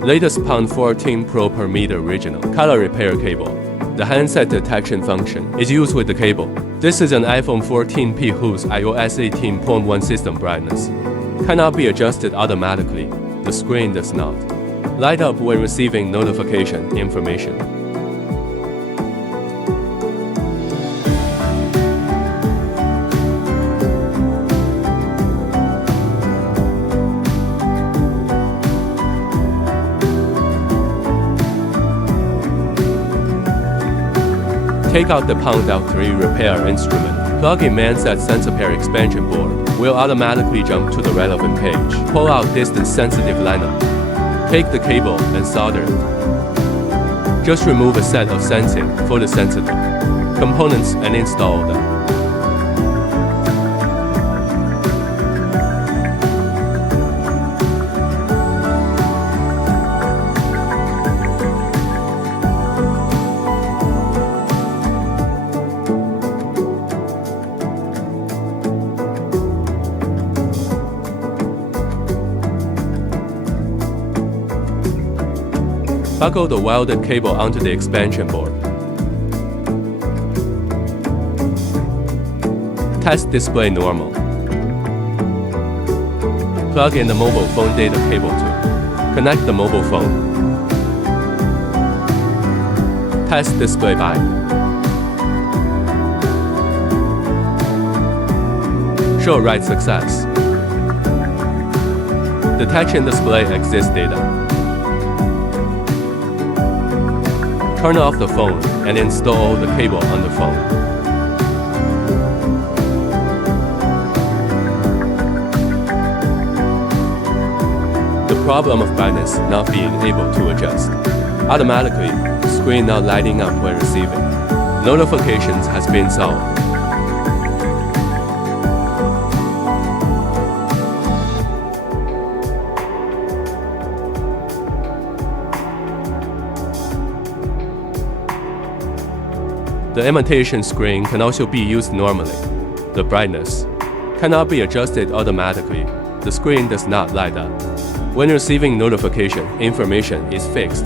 Latest Pound 14 Pro per meter original color repair cable. The handset detection function is used with the cable. This is an iPhone 14P whose iOS 18.1 system brightness cannot be adjusted automatically. The screen does not light up when receiving notification information. Take out the Pound L3 repair instrument. Plug in Manset sensor pair expansion board. Will automatically jump to the relevant page. Pull out distance-sensitive lineup. Take the cable and solder it. Just remove a set of sensing photosensitive components and install them. Buckle the welded cable onto the expansion board. Test display normal. Plug in the mobile phone data cable to connect the mobile phone. Test display by. Show write success. Detection display exists data. Turn off the phone and install the cable on the phone. The problem of brightness not being able to adjust. Automatically, screen not lighting up when receiving notifications has been solved. The imitation screen can also be used normally. The brightness cannot be adjusted automatically. The screen does not light up. When receiving notification, information is fixed.